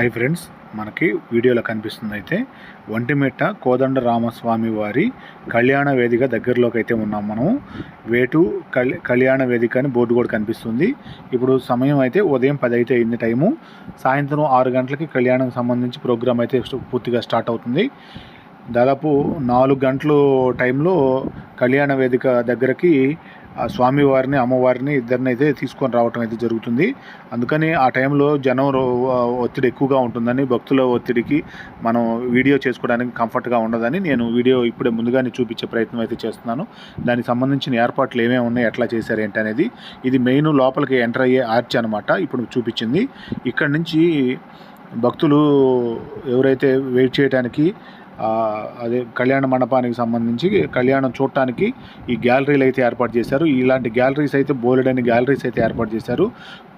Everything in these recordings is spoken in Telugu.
హాయ్ ఫ్రెండ్స్, మనకి వీడియోలో కనిపిస్తుంది అయితే ఒంటిమిట్ట కోదండ రామస్వామి వారి కళ్యాణ వేదిక దగ్గరలోకి అయితే ఉన్నాం. మనం వేటు కళ్యాణ వేదిక అని బోర్డు కూడా కనిపిస్తుంది. ఇప్పుడు సమయం అయితే ఉదయం 10 అయితే అయింది టైము. సాయంత్రం 6 గంటలకి కళ్యాణం సంబంధించి ప్రోగ్రామ్ అయితే పూర్తిగా స్టార్ట్ అవుతుంది. దాదాపు 4 గంటలు టైంలో కళ్యాణ వేదిక దగ్గరకి స్వామివారిని అమ్మవారిని ఇద్దరిని అయితే తీసుకొని రావటం అయితే జరుగుతుంది. అందుకని ఆ టైంలో జనం ఒత్తిడి ఎక్కువగా ఉంటుందని, భక్తుల ఒత్తిడికి మనం వీడియో చేసుకోవడానికి కంఫర్ట్గా ఉండదని నేను వీడియో ఇప్పుడే ముందుగానే చూపించే ప్రయత్నం అయితే చేస్తున్నాను. దానికి సంబంధించిన ఏర్పాట్లు ఏమేమి ఉన్నాయి, ఎట్లా చేశారు ఏంటి అనేది. ఇది మెయిన్ లోపలికి ఎంటర్ అయ్యే ఆర్చ్ అనమాట. ఇప్పుడు చూపించింది ఇక్కడి నుంచి భక్తులు ఎవరైతే వెయిట్ చేయడానికి అదే కళ్యాణ మండపానికి సంబంధించి కళ్యాణం చూడటానికి ఈ గ్యాలరీలు అయితే ఏర్పాటు చేశారు. ఇలాంటి గ్యాలరీస్ అయితే బోలెడని గ్యాలరీస్ అయితే ఏర్పాటు చేశారు.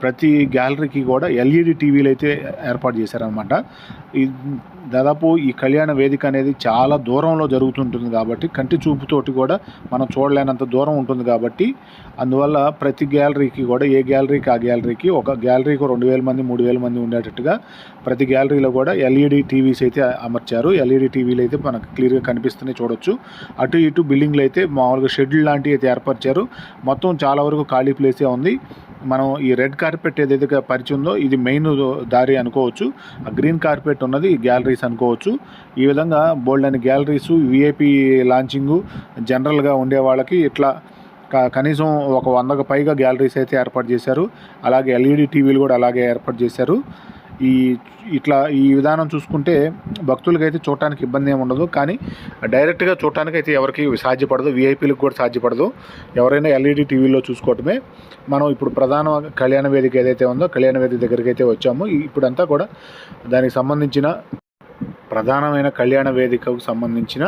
ప్రతి గ్యాలరీకి కూడా ఎల్ఈడి టీవీలు అయితే ఏర్పాటు చేశారనమాట. దాదాపు ఈ కళ్యాణ వేదిక అనేది చాలా దూరంలో జరుగుతుంటుంది కాబట్టి, కంటి చూపుతోటి కూడా మనం చూడలేనంత దూరం ఉంటుంది కాబట్టి, అందువల్ల ప్రతి గ్యాలరీకి కూడా ఏ గ్యాలరీకి ఆ గ్యాలరీకి ఒక గ్యాలరీకి 2000 మంది 3000 మంది ఉండేటట్టుగా ప్రతి గ్యాలరీలో కూడా ఎల్ఈడి టీవీస్ అయితే అమర్చారు. ఎల్ఈడి టీవీలు అయితే మనకు క్లియర్గా కనిపిస్తూనే చూడొచ్చు. అటు ఇటు బిల్డింగ్లు అయితే మామూలుగా షెడ్యూల్ లాంటివి అయితే ఏర్పరిచారు. మొత్తం చాలా వరకు ఖాళీ ప్లేసే ఉంది. మనం ఈ రెడ్ కార్పెట్ ఏదైతే పరిచి ఉందో ఇది మెయిన్ దారి అనుకోవచ్చు. ఆ గ్రీన్ కార్పెట్ ఉన్నది గ్యాలరీస్ అనుకోవచ్చు. ఈ విధంగా బోల్డ్ అని గ్యాలరీస్, విఐపి లాంచింగు, జనరల్గా ఉండే వాళ్ళకి ఇట్లా కనీసం ఒక 100కు పైగా గ్యాలరీస్ అయితే ఏర్పాటు చేశారు. అలాగే ఎల్ఈడి టీవీలు కూడా అలాగే ఏర్పాటు చేశారు. ఈ విధానం చూసుకుంటే భక్తులకైతే చూడటానికి ఇబ్బంది ఏమి ఉండదు. కానీ డైరెక్ట్గా చూడటానికి అయితే ఎవరికి సాధ్యపడదు, విఐపీలకు కూడా సాధ్యపడదు. ఎవరైనా ఎల్ఈడి టీవీలో చూసుకోవటమే. మనం ఇప్పుడు ప్రధాన కళ్యాణ వేదిక ఏదైతే ఉందో కళ్యాణ వేదిక దగ్గరికి అయితే వచ్చాము. ఇప్పుడంతా కూడా దానికి సంబంధించిన ప్రధానమైన కళ్యాణ వేదికకు సంబంధించిన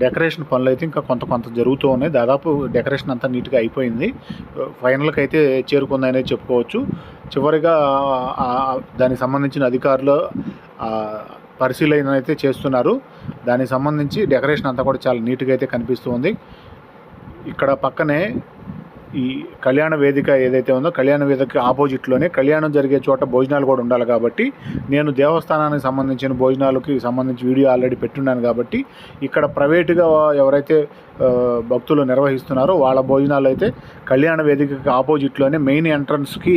డెకరేషన్ పనులు అయితే ఇంకా కొంత జరుగుతూ ఉన్నాయి. దాదాపు డెకరేషన్ అంతా నీట్గా అయిపోయింది. ఫైనల్కి అయితే చేరుకుందనే చెప్పుకోవచ్చు. చివరిగా దానికి సంబంధించిన అధికారులు పరిశీలన అయితే చేస్తున్నారు. దానికి సంబంధించి డెకరేషన్ అంతా కూడా చాలా నీట్గా అయితే కనిపిస్తూ ఉంది. ఇక్కడ పక్కనే ఈ కళ్యాణ వేదిక ఏదైతే ఉందో కళ్యాణ వేదిక ఆపోజిట్లోనే కళ్యాణం జరిగే చోట భోజనాలు కూడా ఉండాలి కాబట్టి, నేను దేవస్థానానికి సంబంధించిన భోజనాలకి సంబంధించి వీడియో ఆల్రెడీ పెట్టున్నాను కాబట్టి, ఇక్కడ ప్రైవేటుగా ఎవరైతే భక్తులు నిర్వహిస్తున్నారో వాళ్ళ భోజనాలు అయితే కళ్యాణ వేదికకి ఆపోజిట్లోనే మెయిన్ ఎంట్రన్స్కి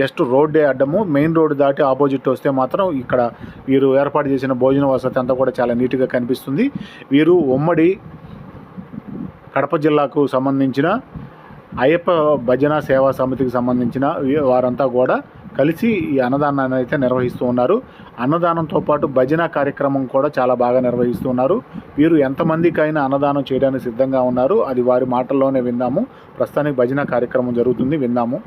జస్ట్ రోడ్డే అడ్డము. మెయిన్ రోడ్డు దాటి ఆపోజిట్ వస్తే మాత్రం ఇక్కడ వీరు ఏర్పాటు చేసిన భోజన వసతి అంతా కూడా చాలా నీట్గా కనిపిస్తుంది. వీరు ఉమ్మడి కడప జిల్లాకు సంబంధించిన అయ్యప్ప భజన సేవా సమితికి సంబంధించిన వారంతా కూడా కలిసి ఈ అన్నదానాన్ని అయితే నిర్వహిస్తూ ఉన్నారు. అన్నదానంతో పాటు భజన కార్యక్రమం కూడా చాలా బాగా నిర్వహిస్తూ ఉన్నారు. వీరు ఎంతమందికైనా అన్నదానం చేయడానికి సిద్ధంగా ఉన్నారు. అది వారి మాటల్లోనే విందాము. ప్రస్తుతానికి భజన కార్యక్రమం జరుగుతుంది, విందాము.